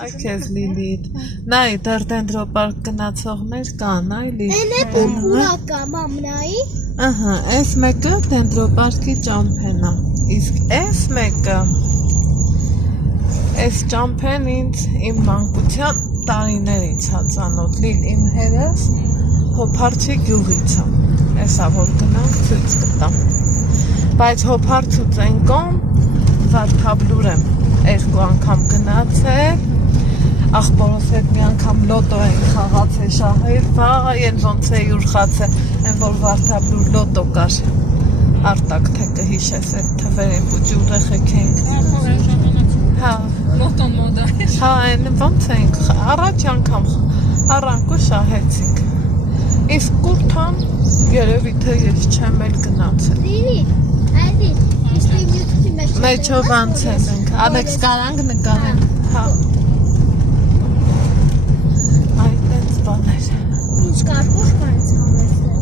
Այ քեզ Լիլիթ, նայ դեռ դենդրոպարկ գնացողներ կան, այ Լիլիթ։ Էն է պուլակա, մամնայի։ Ահա, այս մեկը դենդրոպարկի ճամփեն է, իսկ այս մեկը, այս ճամփեն ինձ իմ մանկության տարիներից է ծանոթ, Լիլ, իմ հերս Հոփարցի գյուղից է, էսա որ գնանք ցույց կտամ, բայց Հոփարցուց են կողմ Վարդաբլուր եմ 2 անգամ գնացել, աղբորոս հետ մի անգամ լոտո ենք խաղացել շահեր, վայ, ոնց է յուրխացել, են որ Վարդաբլուր լոտո կար, արտակ թե կհիշես այդ թվերին ու ջուրեխեք ենք։ Հա, լոտոն մոդա էր։ Հա, այն ոնց ենք, առաջ անգամ առանք ու շահեցինք։ Իսկ կուրթան երևի թե ես չեմ էլ գնացել։ Լիլիթ, այդի, իսկ իմ յութուբի մեջ Մեջով անցել ենք, Ալեքս կարանք նկարենք, հա։ Այ տենց բաներ։ ինչ կարկոշ կանց համեցել։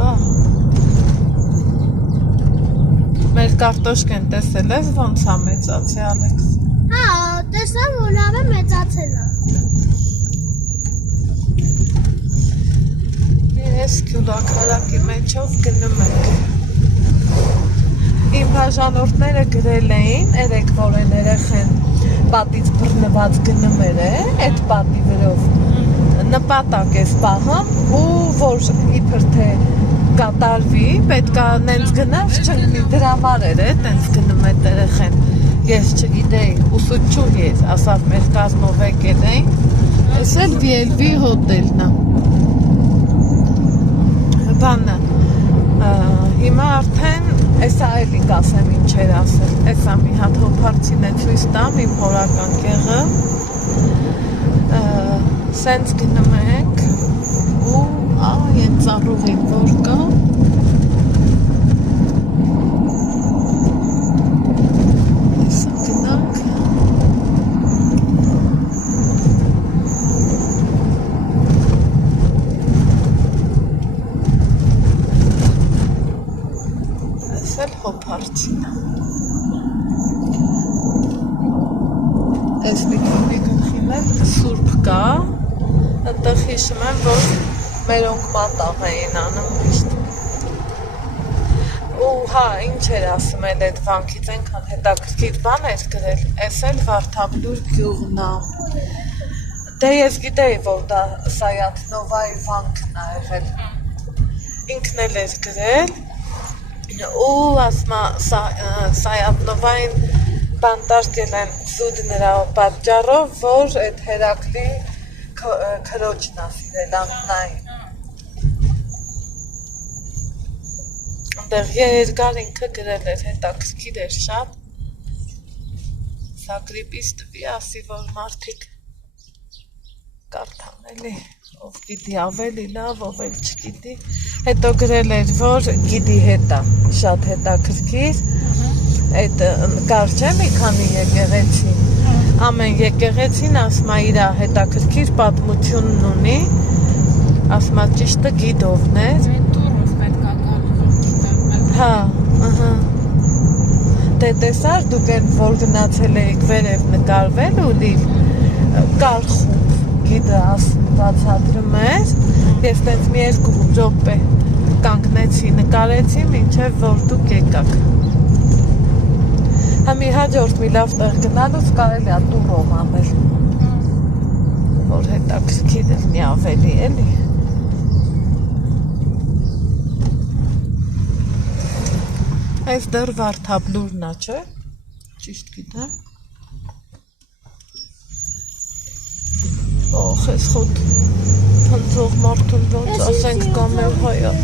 Բա։ Մեր կարտոշկեն տեսել ես ոնց է մեծացել Ալեքս։ Հա, տեսա որ լավ է մեծացել է։ Ես քյուրաքարակի մեջով գնում ենք։ Իմ բաժանորդները գրել էին, երեք որ են երեխեն պատից բռնված գնում էր այդ պատի վրով նպատակ է սպահում ու որ իբր թե կատարվի, պետք է նենց գնաց չգնի դրամար էր տենց գնում է երեխեն, ես չգիտեի, ուսուցչուհի էր, ասավ մեր կազմով եկել էին, ես էլ VLV հոտելն է, բանը, հիմա արդեն Էսա այլին կասեմ ինչ էր ասել, էսա մի հատ Հոփարցին է ցույց տամ, իմ հորական կեղը, սենց գնում ենք ու այն ծառուղին որ կա, էսա գնանք, Հոփարցին է։ Այս մի գլխին էլ սուրբ կա, ընտեղ հիշում եմ, որ մերոնք մատաղ էին անում միշտ։ Ու հա, ինչ էր ասում էլ այդ վանքից ենքան հետաքրքիր բան էր գրել, ես էլ Վարդաբլուր գյուղն է։ Դե ես գիտեի, որ դա Սայաթնովայի վանքն է եղել։ Ինքն էլ էր գրել, ու ասմա Սայաթնովային բանտարկել են զուտ նրա պատճառով, որ այդ Հերակլի քրոջն է սիրել Աննային։ Այնտեղ երկար ինքը գրել էր, հետաքրքիր էր շատ։ Սակրիպից տվի ասի, որ մարդիկ կարդան էլի, ով գիտի ավելի լավ, ով էլ չգիտի, հետո գրել էր, որ գիտի հետա, շատ հետաքրքիր, այդ նկար չէ մի քանի եկեղեցի, ամեն եկեղեցին ասմա իրա հետաքրքիր պատմությունն ունի, ասմա ճիշտը գիդովն է, հա, դե տեսար դուք են որ գնացել էիք վերև նկարվել ու լիվ կար խումբ գիդը բացատրում էր, ես տենց մի 2 րոպե կանգնեցի, նկարեցի, մինչև որ դուք եկաք։ Հա մի հաջորդ մի լավ տեղ գնալուց կարելի է տուրով անել, որ հետաքրքիր լինի ավելի էլի։ Այս դեռ Վարդաբլուրն է, չէ՞, ճիշտ գիտեմ։ Ոխ, ես խոտ փնթող մարդուն ոնց ասենք կամ էլ հայատ։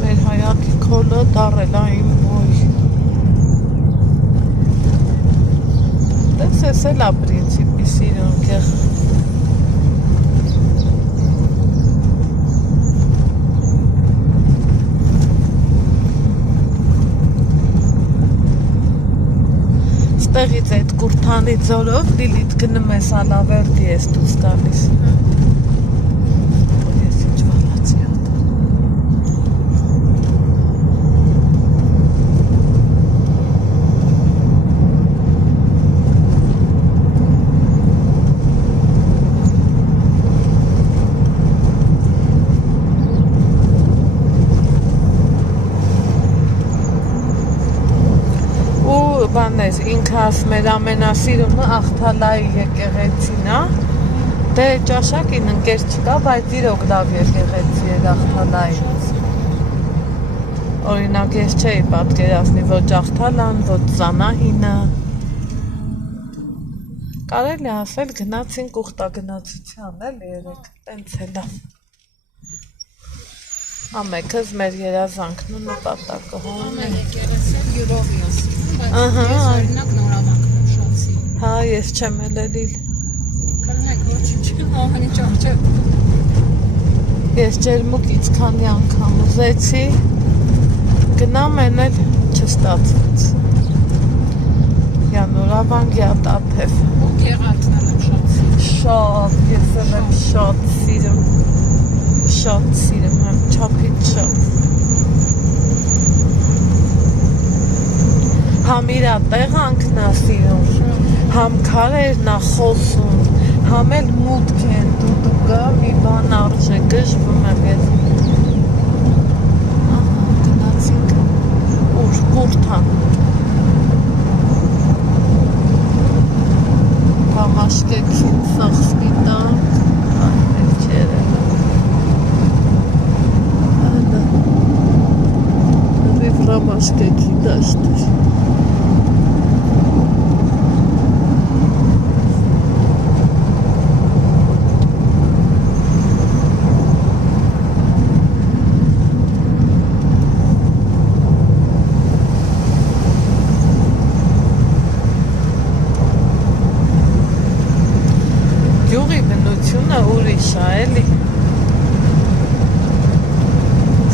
Մեր հայակի քոլը դարել այն ոյ։ Դες ես էլ ա պրինցիպի սիրուն կեղ։ Ստեղից այդ կուրթանի ձորով Լիլիթ գնում ես Ալավերդի ես դուս գալիս։ Ես ինչ վալացի հատ։ բաներ, ինքը ասում էր ամենասիրումը Ախթալայի եկեղեցին է։ Դե ճաշակին ընկեր չկա, բայց իրոք լավ եկեղեցի էր Ախթալային։ Օրինակ ես չէի պատկերացնի ոչ Ախթալան, ոչ Զանահինը։ Կարելի ասել գնացինք ուխտագնացության էլի երեք, տենց էլ է։ Ամեքս մեր երազանքն ու նպատակը հոն է։ Եկեղեցին յուրովի ասում, բայց Ահա, ես օրինակ նորավանք նշացի։ Հա, ես չեմ ելել։ Կլնեք ոչինչ, ահանի ճանճը։ Ես ջերմուկից քանի անգամ ուզեցի, գնամ են էլ չստացվեց։ Յա նորավանք, յա Տաթև։ Ու գեղատն եմ շացի։ Շատ, ես եմ շատ սիրում եմ, չափից շատ։ Համ իրա տեղանքն է սիրում, համ քարերն է խոսում, համ էլ մուտք են դուդուկը, մի բան արժե, գժվում եմ ես։ Գնացինք ուր, կուրթան։ Համաշկեքին սաղ սպիտակ, այլ չերը։ Ромашкаки дашты. Գյուղի բնությունը ուրիշ է, էլի։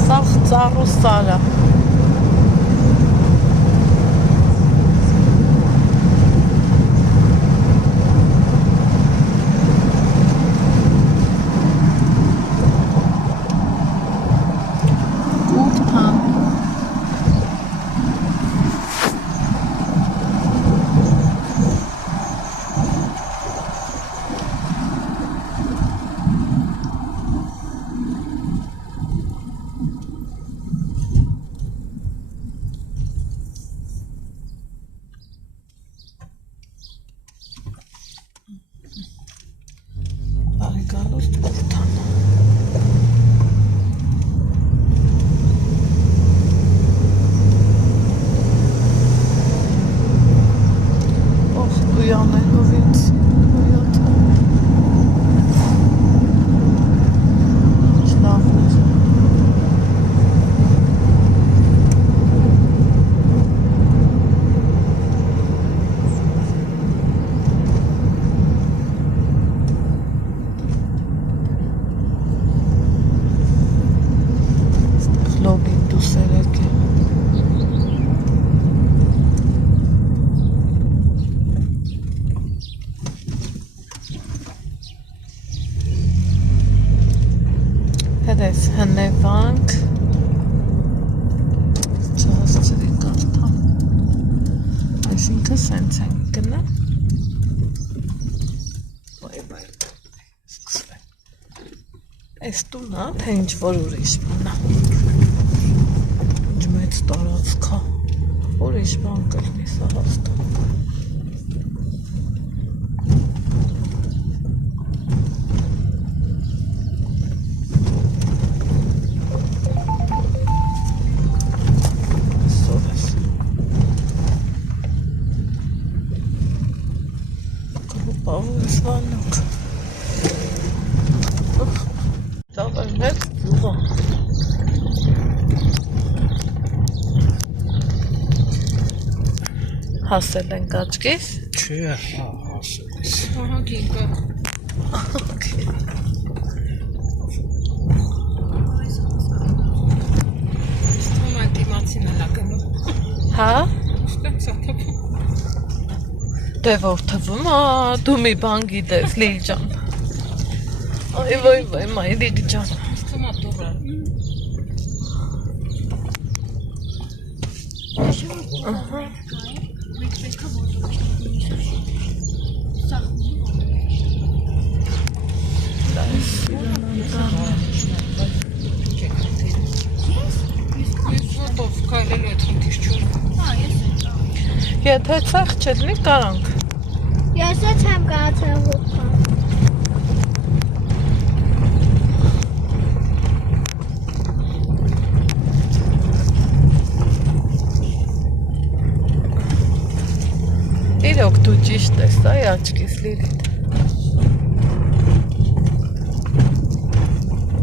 Սաղ ծառ ու սար է։ Հերես հնևանք չհասցրի կարդամ այսինքն սենց են գնա բայսկսվեն այս տունա թե ինչ որ ուրիշ բանա ինչ մեծ տարածքա ուրիշ բան կլինի սա հաստատ Звонок. Давай, нет, во. Հասել ենք աչքից։ Չէ, հասել ես։ Ահա գինկը։ Okay. Ստոմատիմացին լակնու։ Հա? Ստացա թափ։ Դե որ թվում է, դու մի բան գիտես, Լիլ ջան։ Այ վայ, մայրիկ ջան։ Ստոմատուրա։ Ահա։ Եթե ցախ չլինի կարանք։ Ես էլ չեմ կարացել հոթան։ Իրոք դու ճիշտ ես, այ աչքիս Լիլիթ։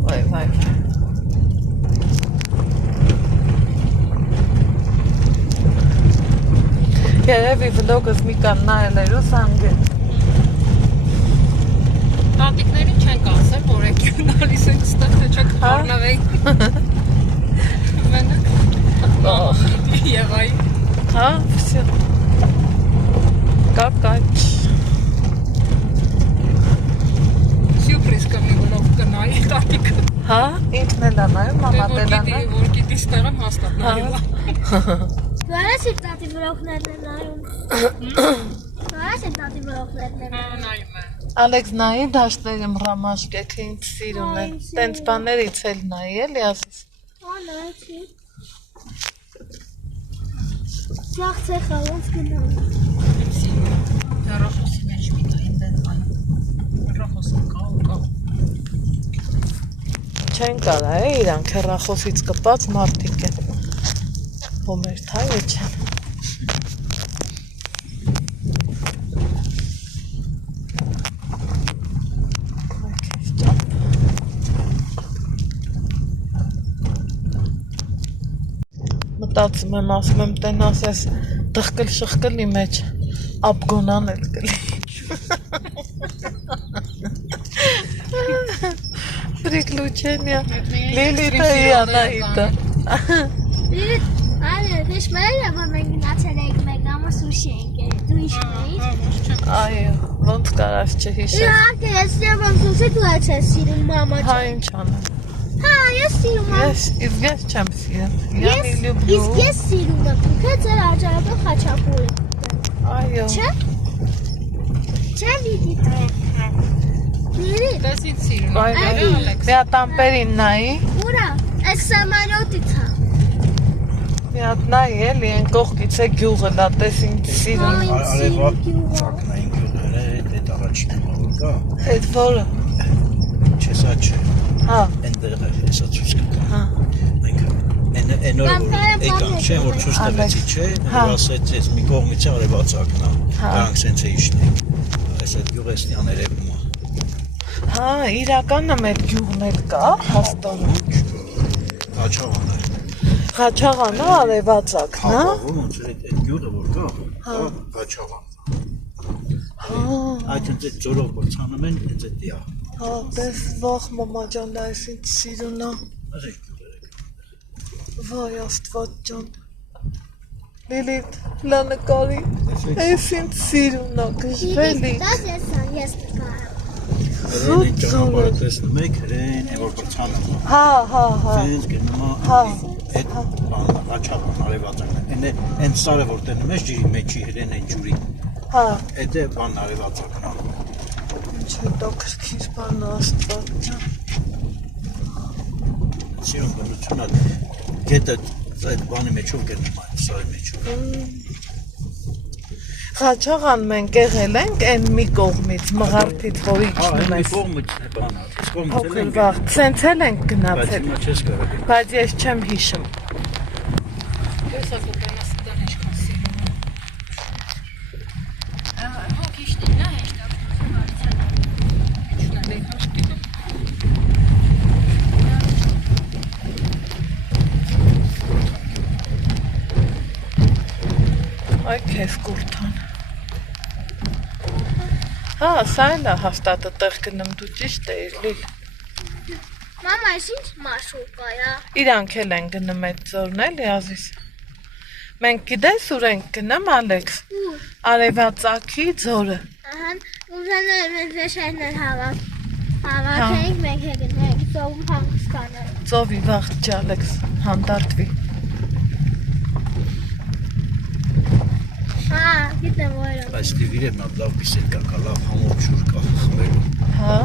Վայ։ Երևի վլոգս մի կան նայել էր ու սանգել։ Տատիկներին չեն կասել, որ եկին նալիս են ստեղ, թե չեք խառնավեի։ Մենակ եւ այ։ Հա, всё։ Կակաչ։ Սյուրպրիզ կմի վլոգ կնայի տատիկը։ Հա, ինքն էլ է նայում, մամա էլ է նայում։ Որ գիտի ստեղը հաստատ նայում։ Դու ես իր տատի վլոգներն են նայում։ Դու ես իր տատի վլոգներն են նայում։ Նայում է։ Ալեքս նայի դաշտերում ռամաշկեքը ինձ սիրուն է։ Տենց բաներից էլ նայի էլի ասես։ Հա, նայեցի։ Ձախ ցեխա ոնց գնամ։ Հեռախոսի մեջ մի տա ինձ են անում։ Հեռախոսը կա։ Չեն կարա է իրանք հեռախոսից կպած մարդիկ են։ Հոմեր թայը չեն։ Մտածում եմ, ասում եմ, տեն ասես տղկել շղկլի մեջ, ապգոնան էլ կլի։ Приключения. Լիլիթը Անահիտը։ Լիլիթ, այո, հիշում ես, որ մենք գնացել էինք մեկ ամը սուշի ենք եղել։ Դու հիշում ես։ Այո, ոնց կարաս չհիշես։ Իհարկե, ես սիրում եմ սուշի, դու ես սիրում մամա Հա, ջան։ ինչ անեմ։ Հա, ես սիրում եմ։ Ես չեմ սիրում։ Я не Իսկ люблю։ ես սիրում եմ։ Դուք ձեր աջարաբը խաչապուրը։ Այո։ Չէ՞։ Չէ՞ Լիլիթ։ Լիլիթ, Դες ինձ սիրուն Այ, է, Ալեքս։ մի հատ ամպերին նայի, ուրա, այս սամարյոտից է։ մի հատ նայի էլի, են կողքից է գյուղը, լա տես ինձ սիրուն։ Արևա ցակնային գյուղերը, այդ առաջին գյուղը կա։ Այդ որը։ Չեսա չէ։ Հա, Այնտեղ է հեսա ցույց կա։ հա։ Մենք այն օրը եկան չէ որ ցույց տվեցի չէ, որ ասեց ես մի կողմից է արևա ցակնա։ Դրանք սենց է իշնենք։ Այս այդ գյուղեսնյան երևում է։ Հա, իրականը մեր գյուղն էլ կա, հաստանում։ Ղաչաղան է։ Ղաչաղանը արևածագն, հա։ Ոնց է այդ գյուղը որ կա, Ղաչաղան։ Այդ ինձ ծորով որ ցանում են, ինձ է դիա։ Հա, դες վախ մամա ջան, դա ես ինձ սիրուն է։ Այս գյուղերը։ Վայ աստված ջան։ Լիլիթ, լա նկարի, ես ինձ սիրուն է, գժվելի։ Դաս ես նկարեմ։ Հրեն ճանապարհը տեսնում եք, հրեն է որ ցանում է։ Հա։ Սենց գնում է այդ ղաչաղան արևածագն։ Այն սարը որ տենում ես ջրի մեջի հրեն այն ջուրի։ Հա, Այդ է բան արևածագն է։ ինչ հետո քրքիր բան աստված ջան։ Սիրուն բնությունը գետը այդ բանի մեջով գնում է, սարի մեջով։ Ղաչաղան մենք եղել ենք այն մի կողմից, մղարդից, որ իջնում ես։ կողմից է բանը, այս կողմից Փոքր էլ վաղ, ցենց էլ ենք բայց գնացել, հիմա չես կարող։ բայց ես չեմ հիշում։ Հեսա կուպենաս դան ինչքան սիրուն է։ Հոգիշնին է, հեշտակ սարցանը։ Ինչն է հաշտիկը։ Այ քեզ կուրթան։ Հա, սա էլ է հաստատը տեղ գնում, դու ճիշտ էիր, Լիլ։ Մամա, այս ինչ մաշուկա է։ Իրանք էլ են գնում այդ ձորն էլի ազիս։ Մենք գիտես ուր ենք գնում, Ալեքս։ Ուր։ Արևածագի ձորը։ Ահա, ուզենալ մեր վեշերներ հավաքենք, մենք եկնենք ծովում հանգստանալ։ Ծովի վաղճ Ալեքս, հանդարտվի։ Հա, գիտեմ որ։ Բայց դիվիրը նա լավ բիսեդկա կա, լավ համով ջուր կա խմելու։ Հա։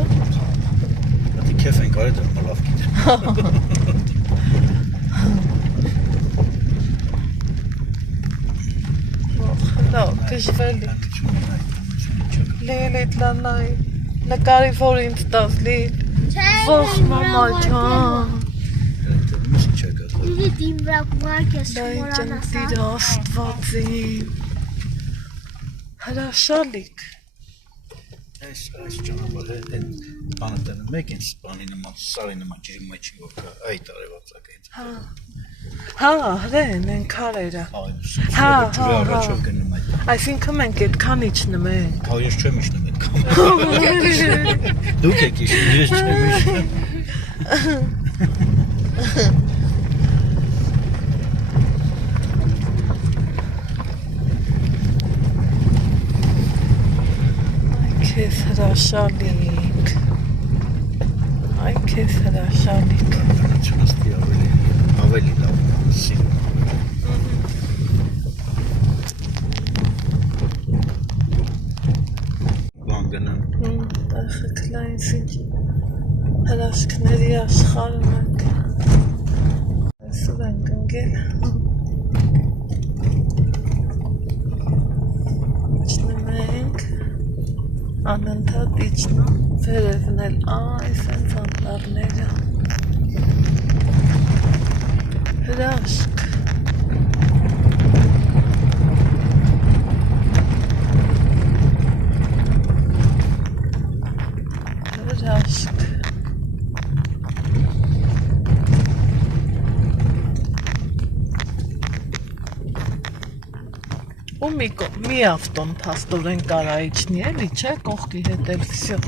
Դի քեֆ են կարել դա լավ գիտեմ։ Ոխ։ Հլո, գժվելի։ Լիլիթ լանայի, նկարի որ ինձ տաս, ոխ մամա ջան։ Լիլիթ իմ վրա կուղակ ես Դա ինձ շմորանաս, դիր աստվածին։ Հրաշալիք։ Այս ճանապարհը այն բանը տանը մեկ ինձ բանի նման, սարի նման ջրի մեջ որ կա, այդ արևածագը ինձ։ Հա, հրեն են քարերը։ Հա, ջուրը առաջով գնում այդ։ Այսինքն մենք այդքան իջնում ենք։ Հա, ես չեմ իջնում այդքան։ Դուք եք իջնում, ես չեմ իջնում։ Քեզ հրաշալիք։ Այ քեզ հրաշալիք։ Չնստի ավելի լավ սիրում։ Բան գնան։ Տախը կլայնց ինչ հրաշքների աշխարհում ենք։ Այսով ենք ընկել։ Իջնում ենք, անընդհատ իջնում, վերևն էլ այս են ծանտարները։ Հրաշք։ Հրաշք։ Ու մի ավտոն փաստորեն կարա իջնի էլի, չէ, կողքի հետ էլ վсё։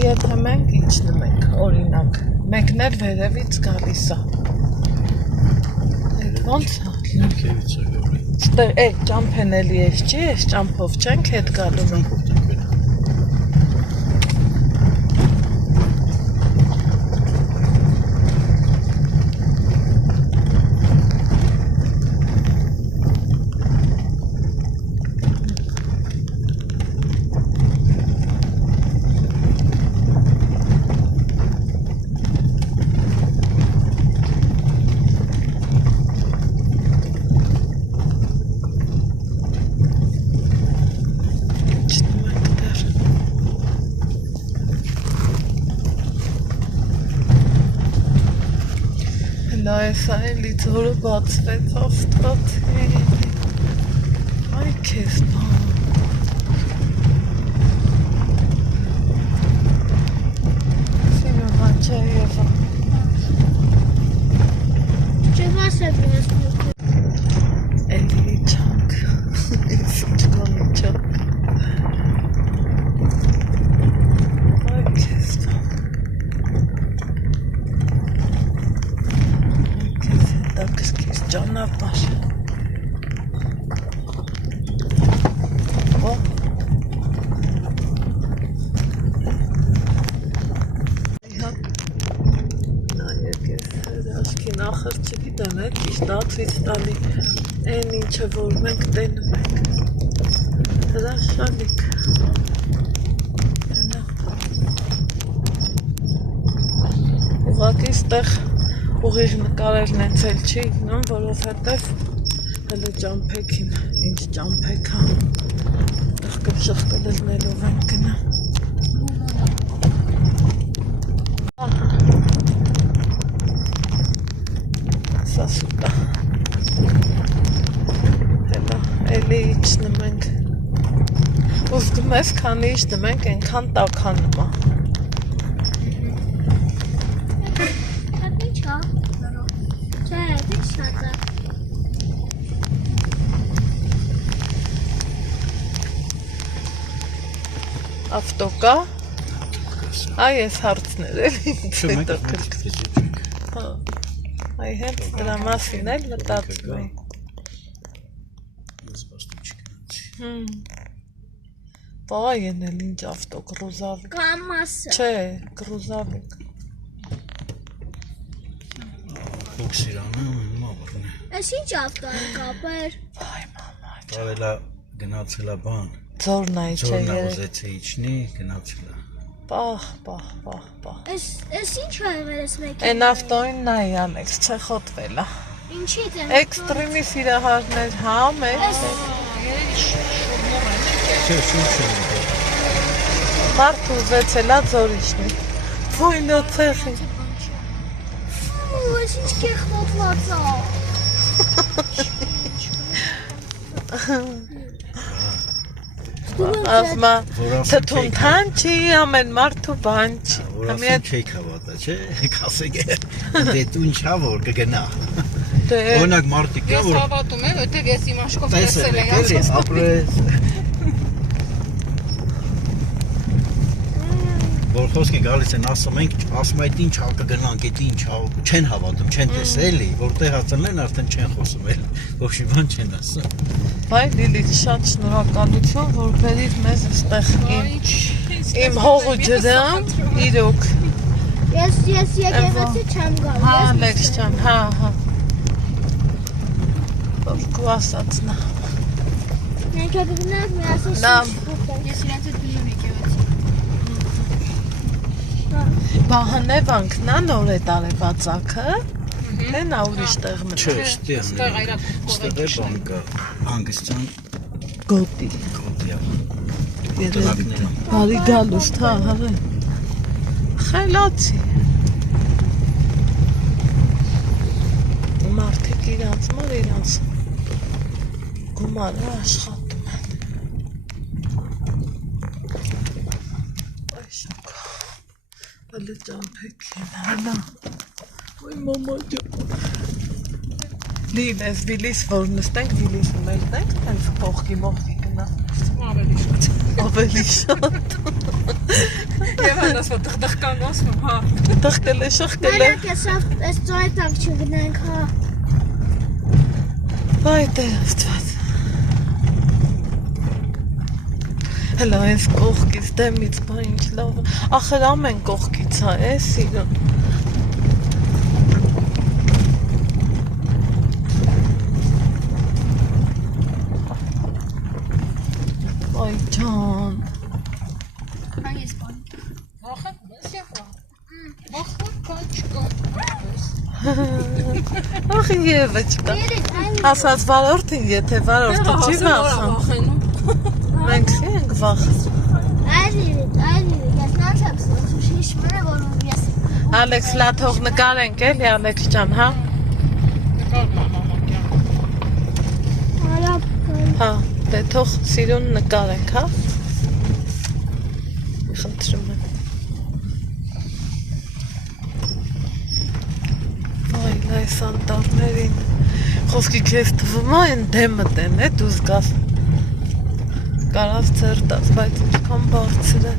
Եթե մենք իջնում ենք, օրինակ, մեկն էլ վերևից գալիս է։ Այդ ոնց է։ Ներքևից է գորի։ Ստեղ այդ ճամփեն էլի էս չի, այս ճամփով չենք հետ գալու մենք։ Այս այլի ձորը բացվեց աստվածի, այ կեզ բան, սիմը հաչայևա, Չևաս է վես նուք էլի չանք, ես չկանի չանք, այ կեզ բան, ճանապարհ։ Ո՞։ Նայեք ես հրաշքի նախր չգիտեմ է, ճիշտ ացից տալի այն ինչը որ մենք տենում ենք։ Հրաշալիք։ Ուղղակի ստեղ ուղիղ նկարելն են ցել չի գնում, որովհետև հələ ճամփեքին, ինչ ճամփեք է, շղկլշղկլելով ենք գնա։ Սա սուտ է։ Հելա, էլի իջնում ենք։ Ու զգում ես, քանի իջնում ենք, այնքան տաքանում է։ Ավտո կա։ Այ ես հարցներ էլի ինձ հետո կրկին։ Հա։ Այ հենց դրա մասին էլ մտածում եմ։ Վայ, են էլ ինչ ավտո, գրուզավիկ։ Կամասը։ Չէ, գրուզավիկ։ Ֆոքսիրանը մավրն է։ Այս ինչ ավտո է կապեր։ Վայ, մամա։ Կարելա գնացելա բան։ Ձորնայի չէ Ձորնա երեք։ ուզեցի իջնի, գնացելա։ Պահ։ Այս ինչ է եղել այս մեկին։ Են ավտոին նայ Ալեքս, չէ խոտվելա։ Ինչի՞ է։ Էքստրեմի սիրահարներ, հա, մեծ։ Չէ, շուտ։ Մարդ ուզեցելա ձորիչնի։ Ոյնո ցեխի։ Այս ինչ կեղտոտված է։ Ասմա, թթուն թանչի, ամեն մարդու բան չի։ Որ ասում չեք հավատա, չէ, կասեք դե տուն չա որ կգնա։ Օրինակ մարդիկ կա Ես որ հավատում եմ, որտեղ ես իմ աշխով տեսել տեսել եք, էլի, եմ, ապրես։ Որ խոսքի գալիս են ասում ենք, ասում այդ ինչ հա կգնանք, այդ ինչ հա չեն հավատում, չեն տեսել էլի, որտեղ հացնեն արդեն չեն խոսում էլ, ոչ մի բան չեն ասում։ Բայ Լիլիթ, շատ շնորհակալություն, որ բերիր մեզ այստեղ իմ հողու ջրան, իրոք։ Ես եկեղեցի չեմ գալ։ Հա, Ալեքս ջան, հա։ Որ քո ասածն է։ Մենք գնանք միասին։ Լավ։ Ես իրենց հետ գնում եկեղեցի։ Բահանևանք նա նոր է տարեբացակը, թե նա ուրիշ տեղ Չէ, մտա։ Ստեղ ստեղ է բան կա, հանգստյան Գոտի։ գոտիա։ Երևի։ Բարի գալուստ, հա, հա։ Խելացի։ Մարդիկ իրանց մար իրանց գումարը աշխատում են։ Այշոք։ Հələ ճամփեք են, հələ։ Ոյ մամա ջան։ Լիվ ես վիլիս որ նստենք, վիլիսը մելնենք, տենց փողքի մողքի գնա։ Ավելի շատ։ Եվ այնպես որ դղկան ասում, հա։ Դղկել է, շղկել է։ Մենք այս ծոյտանք չգնանք, հա։ Վայ դե աստված։ Հələ այս կողքից դեմից բա ինչ լավ։ Ախր ամեն կողքից հա է սիրուն։ Այ ջան։ Այս բան։ Ախր, ես եղա։ Ախր, կաչկա։ Ախ եվը չկա։ Ասած վարորդին, եթե վարորդը չի վախում։ Մենք ենք վախ։ Ես նանց եմ սնուցու շիշմերը, որում ես։ Ալեքս լա թող նկարենք էլի Ալեքս ջան, հա։ Հա, դե թող սիրուն նկարենք, հա։ Խնդրում եմ։ Այ այս անտառներին խոսքի քեզ թվում է այն դեմը տեն է դու զգաս կարավ ծերտած, բայց ինչքան բարձր է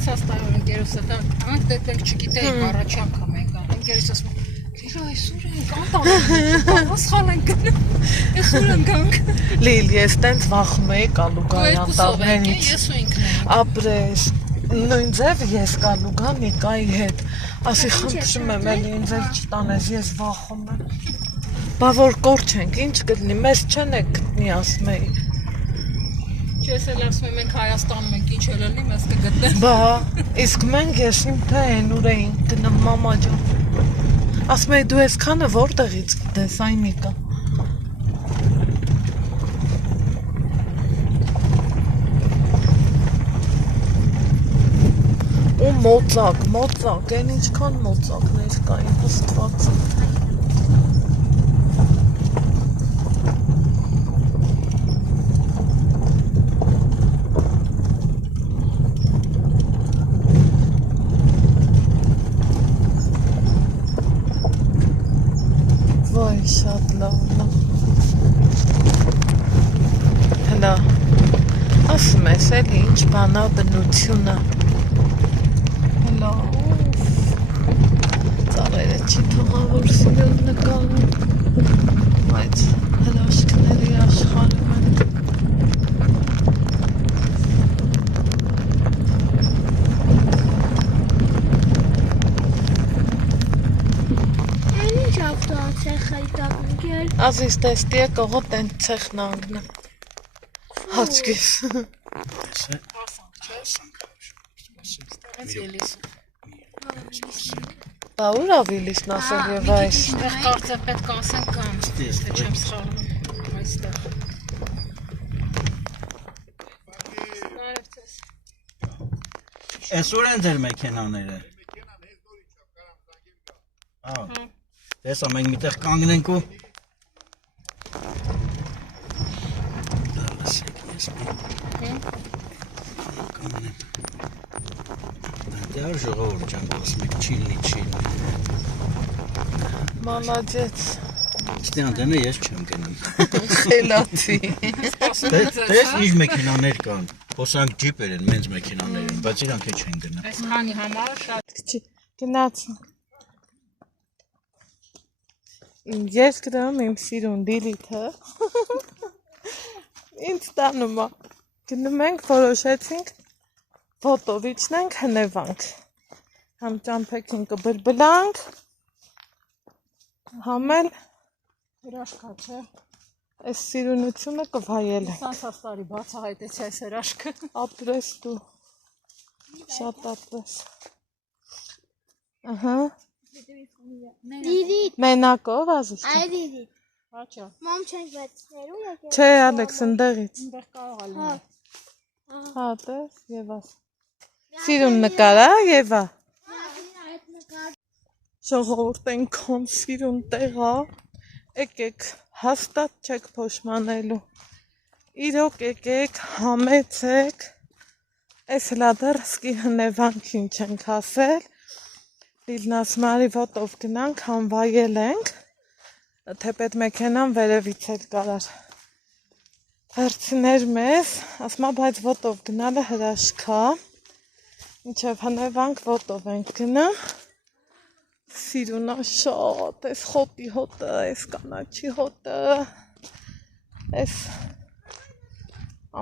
Սաստայով ընկերուսը դա անք դեպենք չգիտեիք առաջ անգամ եկան ընկերուս ասում Լիլա այսուր ենք անտառ սխալ ենք այսուր ենք Լիլ ես տենց վախում էի կալուգայի անտառներից ես ու ինքն ապրես նույն ձև ես կալուգա Նիկայի հետ ասի խնդրում եմ էլի ինձ էլ չտանես ես վախում եմ բա որ կորչենք ինչ կլինի մեզ չեն է գտնի ասում էի Չես էլ ասում եմ մենք Հայաստանում ենք ինչ էլ լինի մեզ կգտնեն Բա իսկ մենք ես իմ թե են ուր էինք գնում մամա ջան ասում էի դու այսքանը որտեղից գիտես Այնիկա ու մոծակ են ինչքան մոծակներ կային հստված Շատ լավ Հլա ասում ես էլի ինչ բանա բնությունը Հլա ծավերը չի թողա որ սիրուն նկարում, բայց հրաշքների աշխարհում են։ Այն ինչ ավտոացեղ հայտակնկել։ Ազիս տեստի է կողոտ են ցեխն անգնը։ Հաճկես։ Ստեղից ելիս։ Բա ուր ավիլիսն ասել եւ այս։ Այստեղ կարծեմ պետք է ասեն կամ, թե չեմ սխալվում այստեղ։ Բարև ձեզ։ Այսօր են ձեր մեքենաները։ Տեսա մենք միտեղ կանգնենք ու Դեռ ժողովուրդ ջան, ասում եք չիլնի։ Մալադեց։ Ստյան դենը ես չեմ գնում։ Խելացի։ Տես ինչ մեքենաներ կան։ Հոսանք ջիպեր են, մենց մեքենաներ են, բայց իրանք է չեն գնա։ Այսքանի համար շատ Գնացին։ Ես գրում իմ սիրուն դիլիթը։ Ինձ տանում է։ Գնում ենք, որոշեցինք ֆոտո վիճնենք, հնևանք։ Համ ճամփեքին կբլբլանք, համ էլ հրաշքա չէ։ այս սիրունությունը կվայելենք։ Սանսած տարի բացահայտեցի այս հրաշքը։ Ապրես դու։ Շատ ապրես։ Ահա։ Դիդի, Մենակով ազիս։ այ դիդի։ Հաճա։ Մամ չենք վերցներու եկել։ Չէ, Ալեքս, ընդեղից։ Այնտեղ կարող է լինել։ Հա, տես, Եվաս։ Սիրուն նկարա, Եվա։ Այդ նկար Ժողովուրդ ենքոն սիրուն տեղա, եկեք, հաստատ չեք փոշմանելու, իրոք եկեք, համեցեք, այս հլադար սկի հնևանքին չենք ասել, լիլնաս մարի ոտով գնանք, հանվայել ենք, թեպետ մեքենան վերևից էլ կարար վերցներ մեզ, ասմա բայց ոտով գնալը հրաշքա, ինչև հնևանք ոտով ենք գնում, Սիրունա շատ, այս խոտի հոտը, այս կանաչի հոտը, այս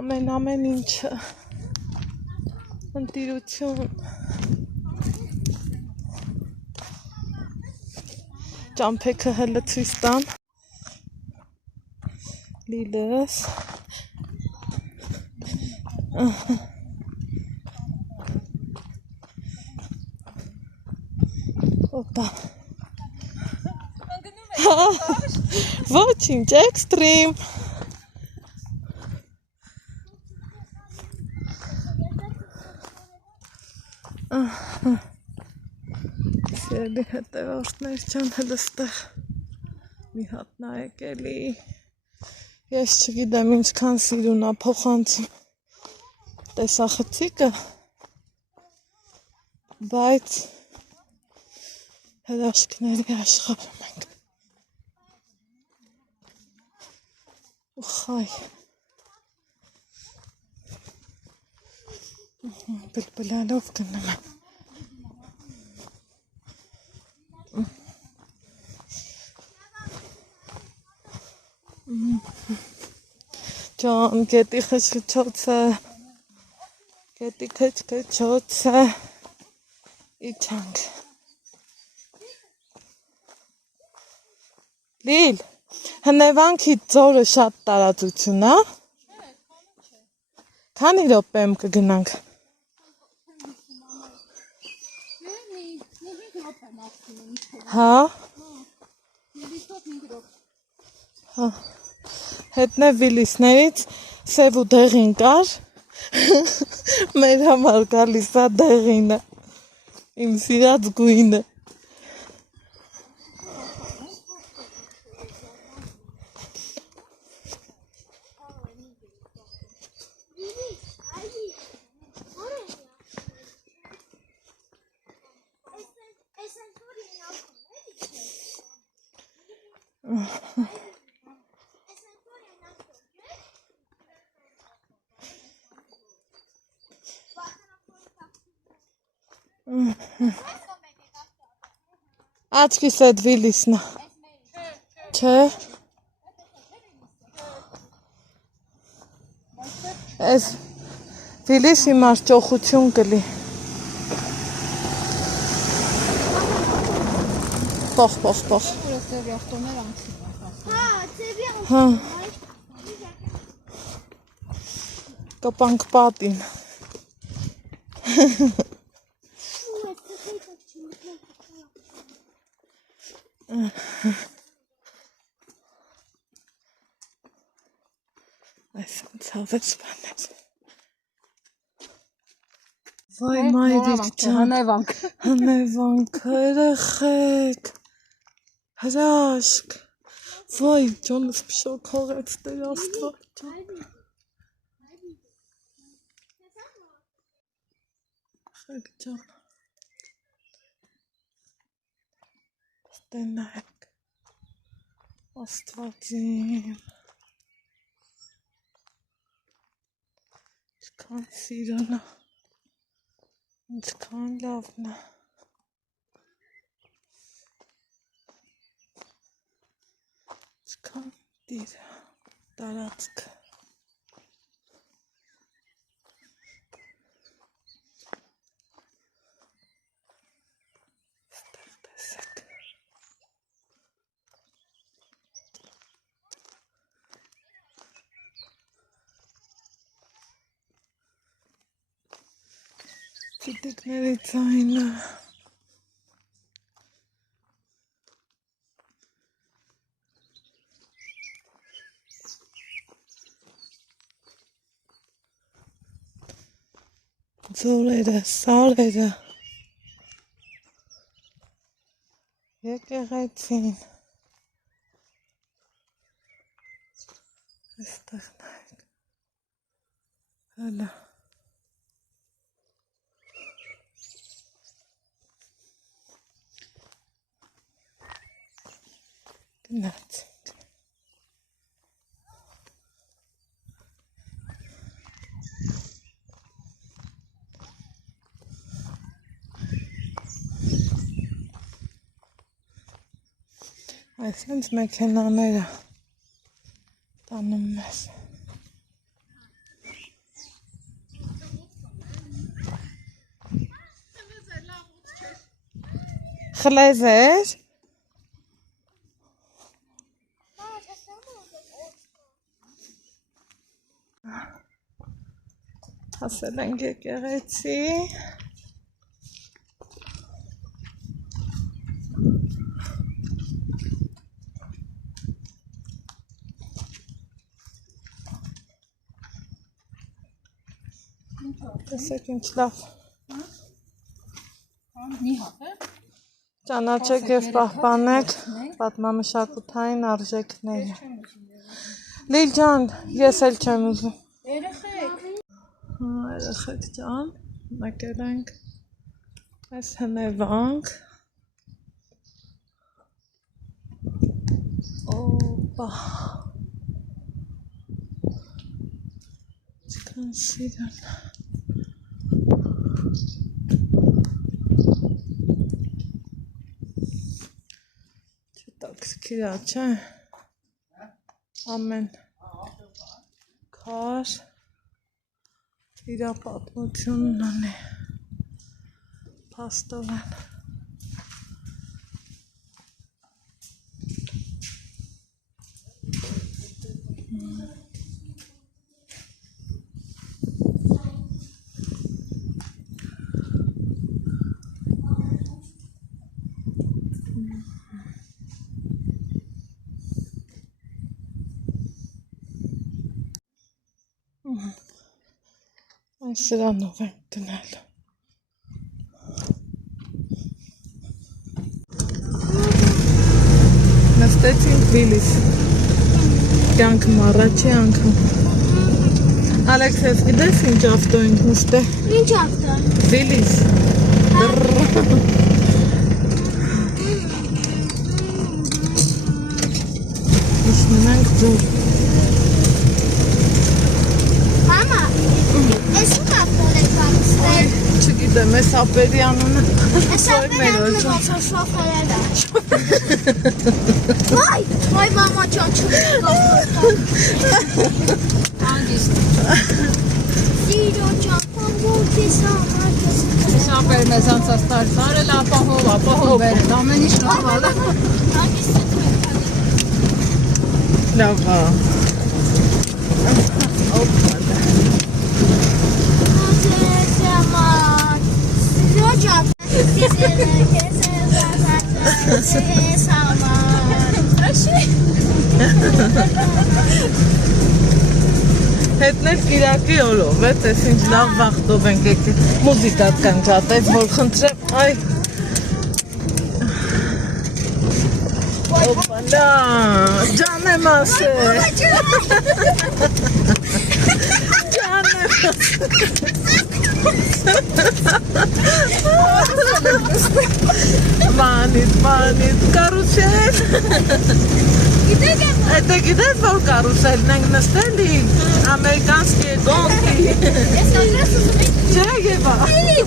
ամեն ինչը, ընտիրություն, ճամփեքը հլը ցույց տամ, լիլս, Օպա Ոչինչ, էքստրիմ Սիրելի հետևորդներ ջան հլստեղ մի հատ նայեք էլի Ես չգիտեմ ինչքան սիրունա փոխանցում տեսախցիկը բայց հրաշքների աշխարհում ենք Ուխայ բլբլալով գնում եմ Ջան, գետի խչխչոցը Գետի քչքչոցը իջանք Լիլ, հնևանքի ձորը շատ տարածություն, հա? Քանի րոպե կգնանք? Հա? Հետնև վիլիսներից սև ու դեղին կար, մեր համար գալիս է դեղինը, իմ սիրած գույնը Աչքիս է Թբիլիսն է։ Չէ։ Այս Թբիլիսի մարճոխություն կլի։ Պող։ Որովհետև ավտոներ անցնում են։ Հա, ծեվի Հա։ Կպանք պատին։ Այս ցավեց բանեց։ Վայ մայրիկ ջան, հնևանք, երեխեք, հրաշք, վայ ջանս փշոքողեց Տեր Աստված ջան։ Խեք ջան, ստենայք, Աստվածին, ինչքան սիրուն է, ինչքան լավն է, ինչքան դիր տարածք։ Ցիտիկների ձայնը։ Ձորերը, սարերը։ Եկեղեցին։ Այստեղ նայեք։ Հələ։ Գնացինք։ Այսինքն մեքենաները տանում մեզ։ Խլեզեր։ Հասել ենք եկեղեցի։ Տեսեք ինչ լավ։ Մի հատ է։ Ճանաչեք և պահպանեք պատմամշակութային արժեքները։ Լիլ ջան, ես էլ չեմ ուզում։ Երեխեք ջան, մեկել ենք այս հնևանք։ Օպա։ Ինչքան սիրուն։ Չտաքսքիրա, չէ։ Ամեն քար իրա պատմությունն ունի, փաստորեն։ Այս սրանով ենք գնել։ Նստեցինք Թբիլիս։ Կյանքում առաջի անգամ։ Ալեքս, ես գիտես ինչ ավտո ենք նստել։ Ինչ ավտո։ Թբիլիս։ Նշնում ենք ձոր։ Մամա, ես ո՞ւմ ավտոն եք անցնել։ Չգիտեմ, Մեզ ապերի անունը Ես ապերանը ոնց որ շոֆերել է։ Վայ մամա ջան չուներ Անգիստ։ Սիրո ջան, ո՞նց ես ամառքս։ Շապեր մեզ անցած տարել ապահով բերել, ամեն ինչ նորմալ է։ Անգիստ լավ է։ Սիրո ջան, Հետներ կիրակի օրով է, տես ինչ լավ վաղտով ենք եկել, մուզիկատ կանջատեց, որ խնդրեմ, այ Օպալա, ջան եմ ասել, ջան եմ ասել, մանից, կարուսել, Եթե գիտես, որ կարուսելն ենք նստելի, ամերիկանսկի գոնքի, ես կադրես ուզում եք չէ եվա,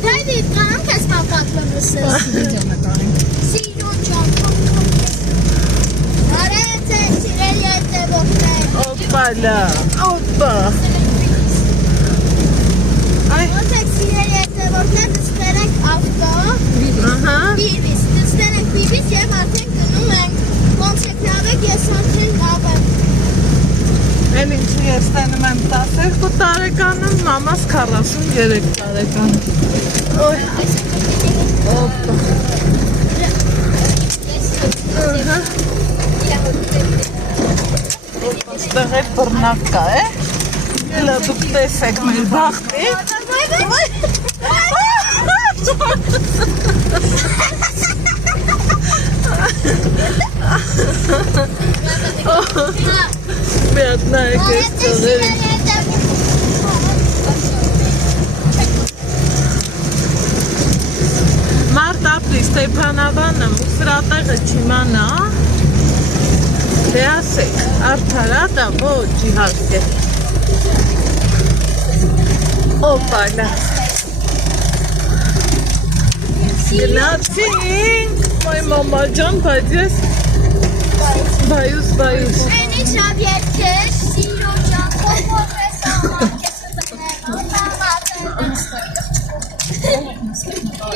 Դայդի, կանք ես պապատվը վսել Սիրո ջան, արեց է, սիրելի այդ դևողներ օպալա, օպա, այ, Ոնց եք սիրելի այդ դևողներ, դստերենք ավտո, ահա, բիրվիս, դստերենք բիրվիս և արդեն գնում ենք Ոնց եք լավ եք, ես արդեն լավ եմ էլ ինչի ես տենում եմ 12 տարեկանում, մամաս 43 տարեկան, ոյ, օպա, ահա, ստեղ է բռնակ կա է, Ելա դուք տեսեք մեր բախտի, մի հատ նայեք ես ծղերին, մարդ ապրի Ստեփանավանը մուսրատեղը չիմանա, դե ասեք, արդարա դա ոչ իհարկե, օպալա, գնացինք, ոյ մամա ջան, բայց ես, բայուս, Այն ինչ լավ երկեր, սիրո ջան, ով ես ամարկես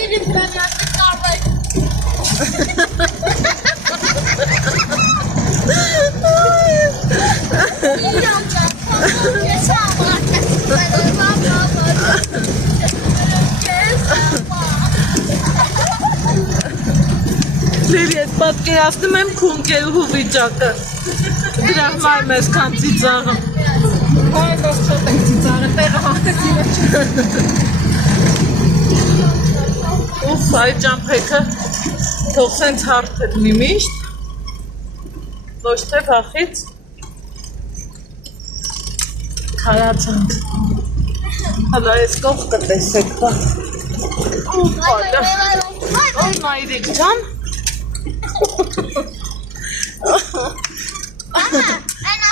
Իրիմ բանյատի կարվայ Սիրո ջան, ով ես ամարկես Լերի ես պատկերացնում եմ քունկերուհու վիճակը, դրա համար մեզ քան ծիծաղը, Հայ դոս շատ ենք ծիծաղը, տեղը հաղթեցի ոչ ուֆ այդ ճամփեքը թող սենց հարթ լինի միշտ, ոչ թե վախից, քարացանք, հալա ես կողքը տեսեք, օպալա, օր մայրիկ ջան,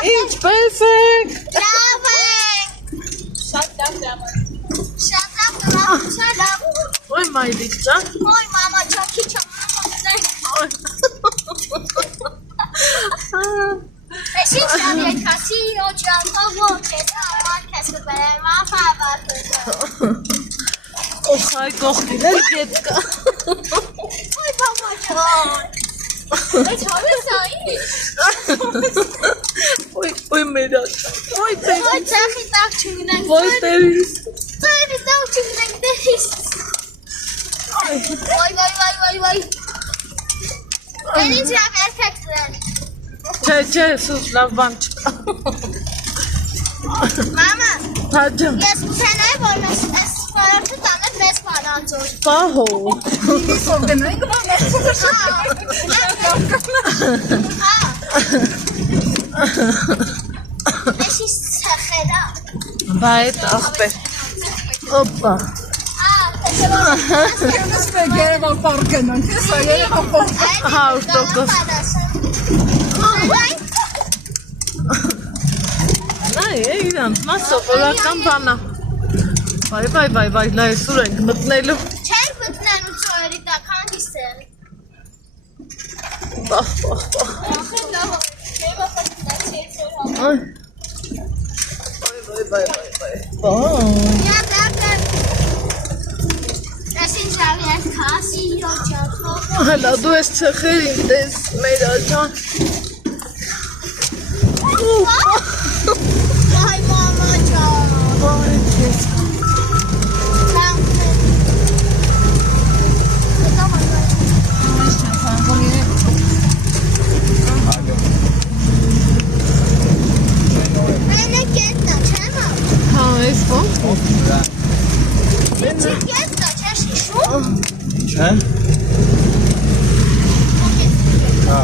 ինչպես եք, Լավ ենք Շատ լավ ոյ մայրիկ ջան, Ոյ մամա ջան, քիչ Ես ինչ լավ եկա, սիրո ջան, ով ես ամարկես կբերեմ ախավատը օխ այ կողքին էլ գետ կա, Ոյ մամա ջան Այս հավես այն ոյ մերա ջան, ոյ Ոյ տերիս, ծախի տաղ չգնենք ոյ տերիս, Ծայրի տաղ չգնենք դերիս Ոյ Են ինչ լավ երբեք ձեն չէ, սուս լավ բան չկա, Մամա, հաջմ, ես կուտենայի, որ ես սպարորդը տանեմ մեզ պարանձոր պահո, Սով գնայինք Մեշի սխերա բա այդ աղբեր, օպա, Ես մեկ երևան պարկ գնանք, ես երևան պարկ 100% Նայ է իրանց մասով որական բանա, Վայ, լա այսօր ենք մտնելու։ Չենք մտնելու ծոյերի տակ, հանդիս եմ։ Բախ։ Ախր լավ, չեմ ապատացի այդ ծոր համար։ Վայ։ Միա դակը։ Այսին ժավի այս կասի յոճատվող։ Հələ դու ես չխերին տես մեր աջան։ Այ մամա ջան։ Վայ քեզ։ Հա, ես ո՞նց։ Չէ՞։ Հա։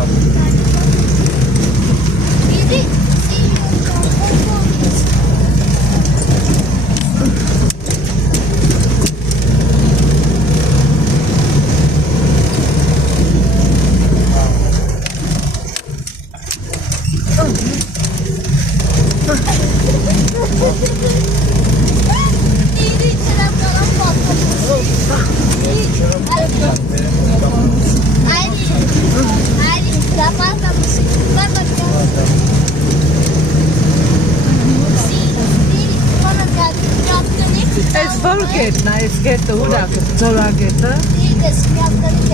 Այս որ գետն է, այս գետը ուրա ձորագետը։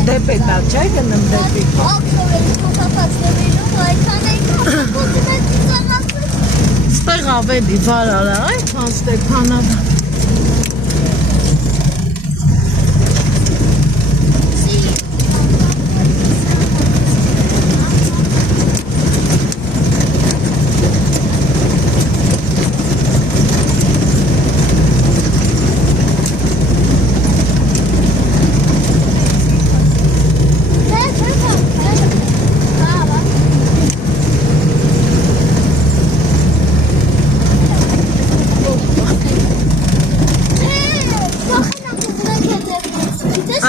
Դեպետա չէ գնում դեպի։ Ստեղ ավելի վարար է, այդքան Ստեփանավը։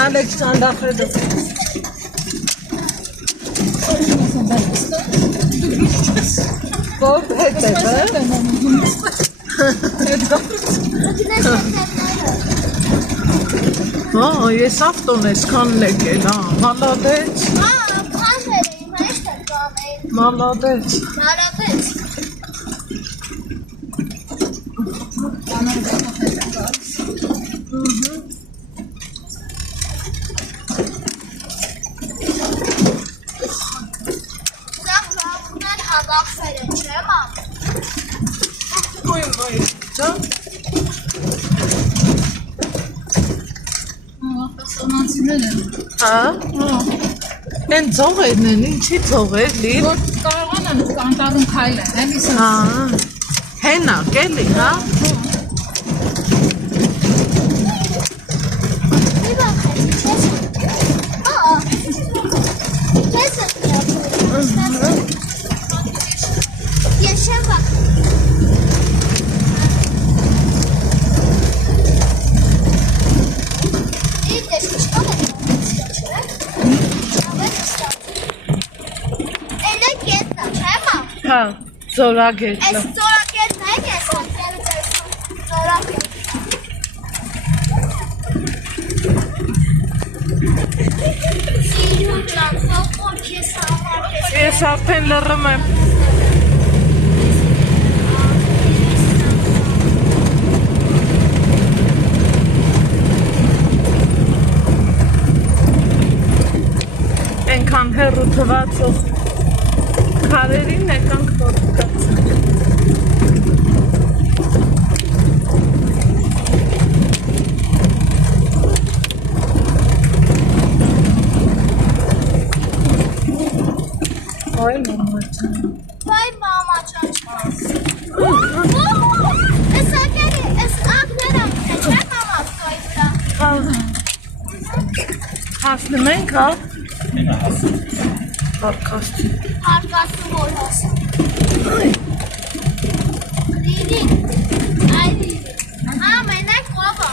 Ալեքսանդրը Որ հետ է, հա, ես ավտոն էսքանն եկել, հա, մալադեց, մալադեց, հա, են ծողերն են, ինչի ծողեր, լիր, Որ կարողանան կանտարում քայլեն, էլի սա։ հա, հենակ, էլի, հա, հա, ծորագետը, Այս ծորակետն է, ես ծորակետ։ Սիրու ջան, խոքոր քեզ համար քեզ։ ես արդեն լռում եմ, ենքան հեռու թվացող քարերին եկանք ֆոտոկացանք, Այ մամա ջան, Վայ մամա ջան։ Այս ակերը, այս ակները, չէ՞ մամա ստոյ վրա։ հասնում ենք, հա, Պարքաստի, Հարկասու որ հասա։ Դիդի, այ դիդի, ամենակ կողը։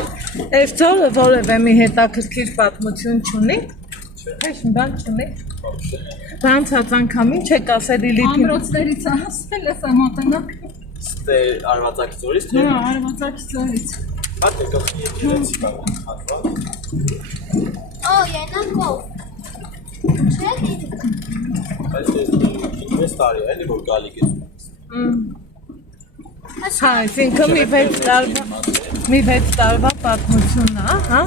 այս ծովը որևէ մի հետաքրքիր պատմություն չունի, հեշ բան չունի, Բանցած անգամին չեք ասել Լիլիթին։ Ամրոցներից է հասել, ես մոտենակ։ Ստե արվածակից օրից թե։ Հա, արվածակից օրից։ Հատ է կողքի եկեղեցի կա։ Օ, ենակով։ Չէ՞ Այս է 5 տարի էլի որ գալիք է։ Հա, այսինքն մի 6 տարվա պատմությունն է, հա։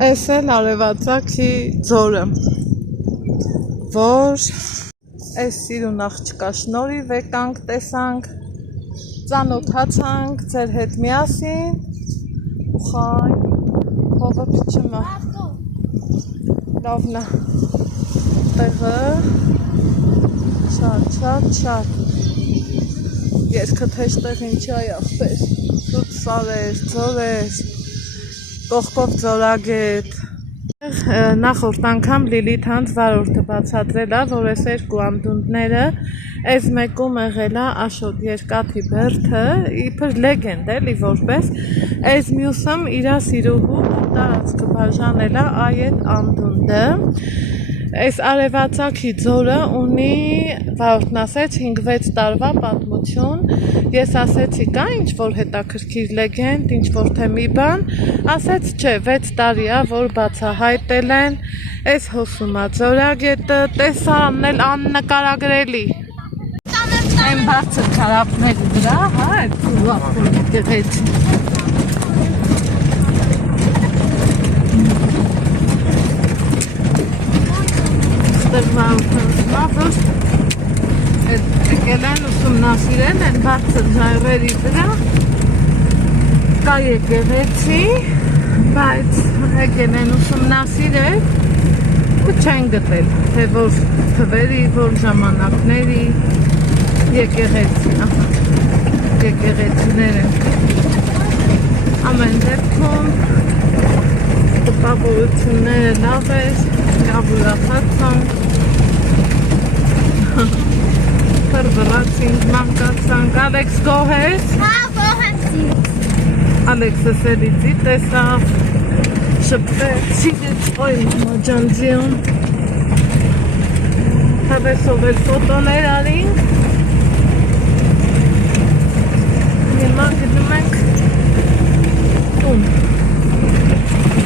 Այս էլ արևածագի ձորը, որ այս սիրուն աղջկա շնորհիվ եկանք, տեսանք, ծանոթացանք ձեր հետ միասին, ու խայ, հողը փչումը, լավն է, տեղը, շատ, երկը թեշտեղ ինչի այ աղբեր, սուտ սարեր, ձորեր, կողքով ձորագետ, նախորդ անգամ Լիլիթ հանց վարորդը բացատրել է, որ այս երկու անդունդները այս մեկում եղել է Աշոտ Երկաթի բերդը, իբր լեգենդ էլի որպես, այս մյուսում իր սիրուհու տարածքը բաժանել է այդ անդունդը, այս արևածագի ձորը ունի, վարորդն ասեց, 5-6 տարվա պատմություն, ես ասեցի կա ինչ-որ հետաքրքիր լեգենդ, ինչ-որ թե մի բան, ասեց չէ, 6 տարի է, որ բացահայտել են, այս հոսում է ձորագետը, տեսարանն էլ աննկարագրելի, այն բարձր քարափների վրա, հա, այդ փուլափուլ եկեղեցի։ Մավրոշ եկել են ուսումնասիրել են բարձր ժայռերի վրա կա եկեղեցի, բայց եկել են ուսումնասիրել ու չեն գտել, թե որ թվերի, որ ժամանակների եկեղեցիներ են։ Ամեն դեպքում տպավորությունները լավ էր, լավ ուրախացանք, Պրվրացինք, մանկացանք, Ալեքս գոհես։ Հա, գոհեցի։ Ալեքսս էլիցի տեսավ, շպտեց, սիրեց, ոյ մոջանձիոն։ Հավեսով էլ ֆոտոներ արինք։ Հիմա գնում ենք տուն։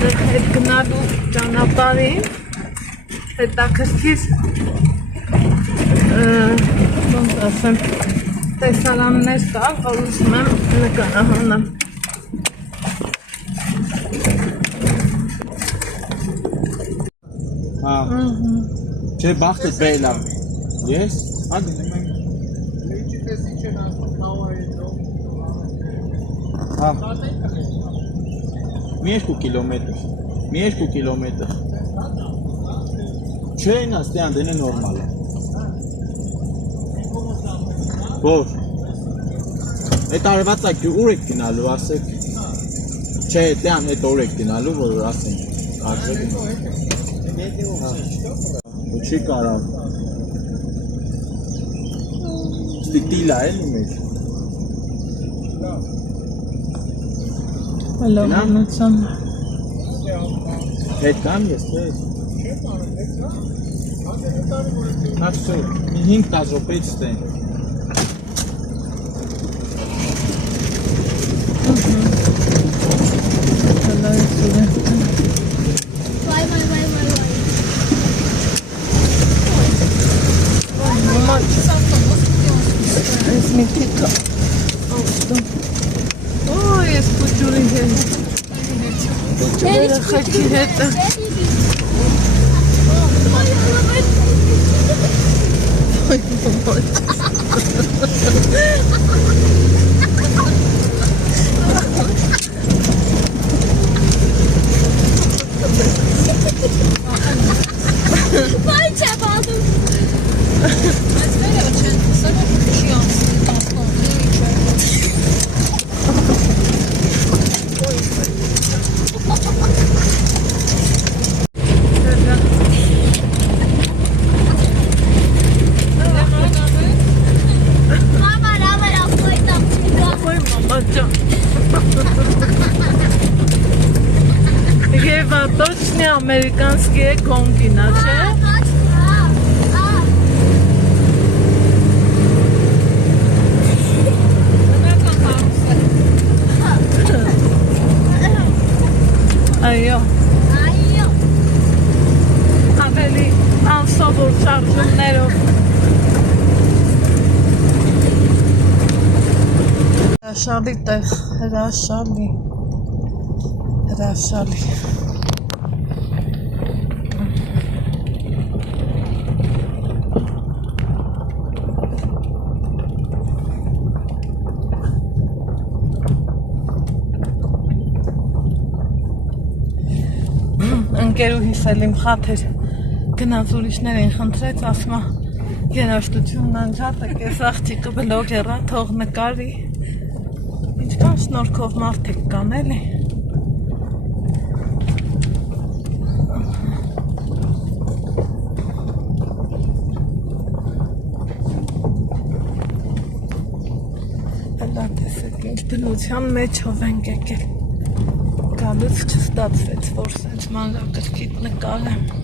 Դեղ հետ գնալու ճանապարհին, հետաքրքիր ոնց ասեմ, տեսարաններ կա, որ ուզում եմ նկարահանեմ։ Հա։ Չէ, բախտը բերել է։ Ես, հա գնում ենք։ Հա։ Մի 2 կիլոմետր։ Չէ, նա ստյան դենը նորմալ է։ Որ այդ արևածագի ուր եք գնալու, ասեք։ Չէ, դյան այդ օր եք գնալու, որ ասենք, արժեք։ Չի կարավ։ Ստիտիլա էլի մեջ։ Հալոմանություն։ Հետ կամ ես, թե ես։ Հացու, 5 տազոպեից ստեն։ Վայ։ Այս մի թիկա ավտո։ Օ, ես պուջուրի հետ։ Պուջուրը խեքի հետը։ Վայ չէ բադու։ Այս վերը չեն, սա չի անցնի տասնով, Еվա, точно американские конгина, չէ։ Այո, ավելի անսովոր շարժումներով։ Հրաշալի տեղ, հրաշալի։ Ընկերուհիս էլ իմ խաթեր գնաց ուրիշներին խնդրեց, ասма երաժշտությունն անջատը, կես աղջիկը բլոգերա, թող նկարի, ինչքան շնորհքով մարդիկ կան էլի։ Հələ տեսեք, ինչ բնության մեջով ենք եկել։ Գալուց չստացվեց, որ սենց մանրակրկիտ նկարեմ։